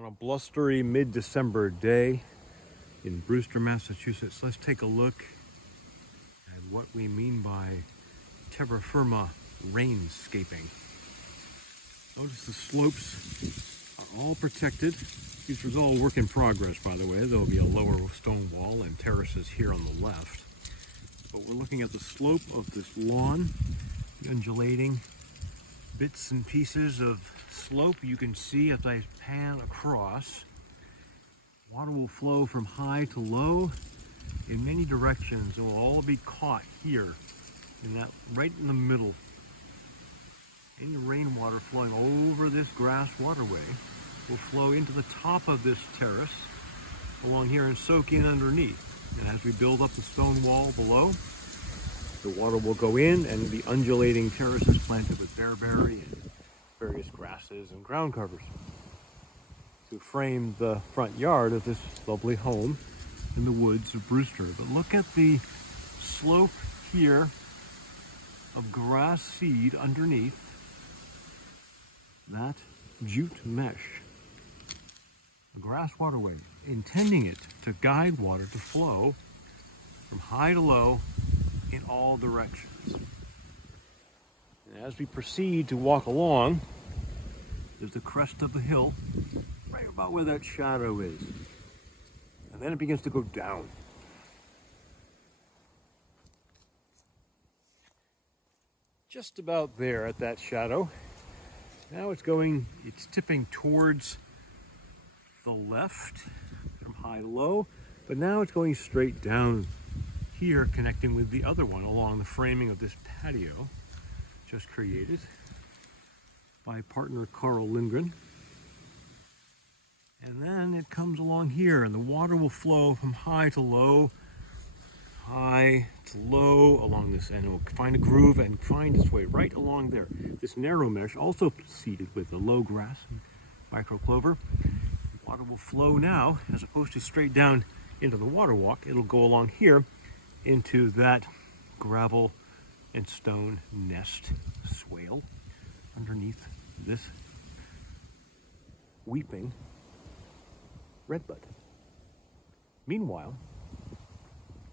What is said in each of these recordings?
On a blustery mid-December day in Brewster, Massachusetts, let's take a look at what we mean by Terra Firma rainscaping. Notice the slopes are all protected. These are all work in progress, by the way. There'll be a lower stone wall and terraces here on the left. But we're looking at the slope of this lawn, the undulating bits and pieces of slope. You can see as I pan across, water will flow from high to low in many directions. It will all be caught here in that, right in the middle. Any rainwater flowing over this grass waterway will flow into the top of this terrace along here and soak in underneath. And as we build up the stone wall below, the water will go in, and the undulating terraces planted with bearberry and various grasses and ground covers to frame the front yard of this lovely home in the woods of Brewster. But look at the slope here of grass seed underneath that jute mesh. A grass waterway, intending it to guide water to flow from high to low in all directions. And as we proceed to walk along, there's the crest of the hill, right about where that shadow is. And then it begins to go down. Just about there at that shadow. Now it's tipping towards the left from high to low, but now it's going straight down here, connecting with the other one along the framing of this patio just created by partner Carl Lindgren. And then it comes along here, and the water will flow from high to low along this, and it will find a groove and find its way right along there. This narrow mesh, also seeded with the low grass and microclover. Water will flow now, as opposed to straight down into the water walk. It'll go along here into that gravel and stone nest swale underneath this weeping redbud. Meanwhile,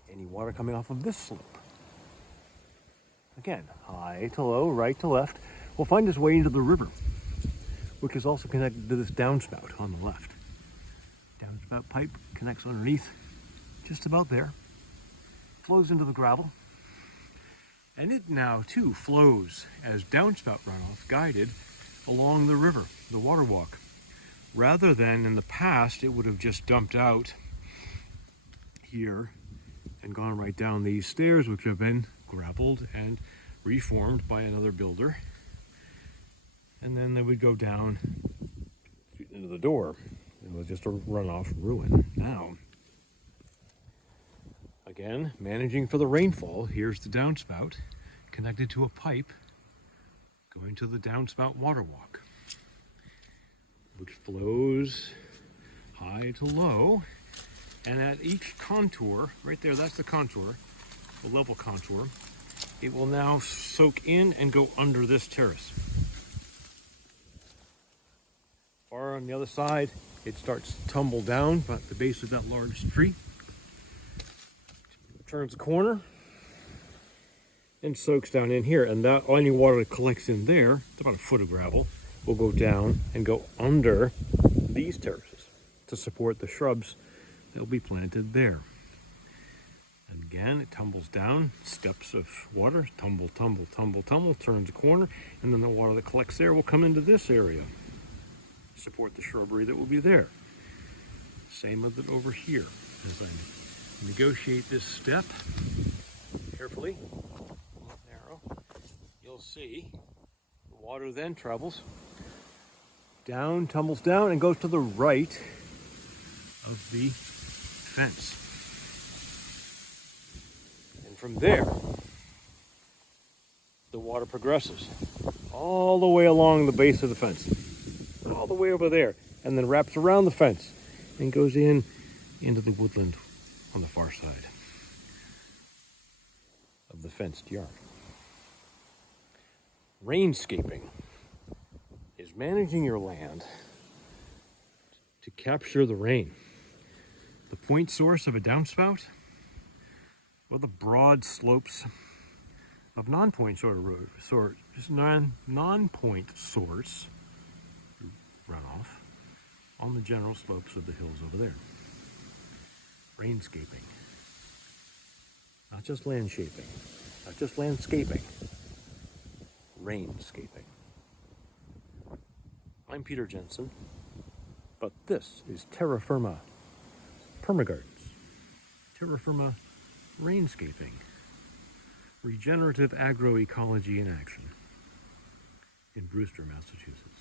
any water coming off of this slope, again, high to low, right to left, will find its way into the river, which is also connected to this downspout on the left. Downspout pipe connects underneath, just about there, flows into the gravel, and it now too flows as downspout runoff guided along the river, the water walk. Rather than in the past, it would have just dumped out here and gone right down these stairs, which have been gravelled and reformed by another builder. And then they would go down into the door. It was just a runoff ruin. Now, again, managing for the rainfall, here's the downspout connected to a pipe going to the downspout water walk, which flows high to low. And at each contour, right there, that's the contour, the level contour, it will now soak in and go under this terrace. Far on the other side, it starts to tumble down at the base of that large tree, turns a corner, and soaks down in here. And that any water that collects in there, it's about a foot of gravel, will go down and go under these terraces to support the shrubs that will be planted there. And again, it tumbles down, steps of water, tumble, turns a corner, and then the water that collects there will come into this area, support the shrubbery that will be there. Same with it over here. As I negotiate this step carefully, narrow, you'll see the water then travels down, tumbles down, and goes to the right of the fence. And from there, the water progresses all the way along the base of the fence, all the way over there, and then wraps around the fence and goes into the woodland on the far side of the fenced yard. Rainscaping is managing your land to capture the rain. The point source of a downspout, or the broad slopes of non-point non-point source runoff on the general slopes of the hills over there. Rainscaping. Not just landscaping, not just landscaping, rainscaping. I'm Peter Jensen, but this is Terra Firma Permagardens. Terra Firma Rainscaping. Regenerative agroecology in action in Brewster, Massachusetts.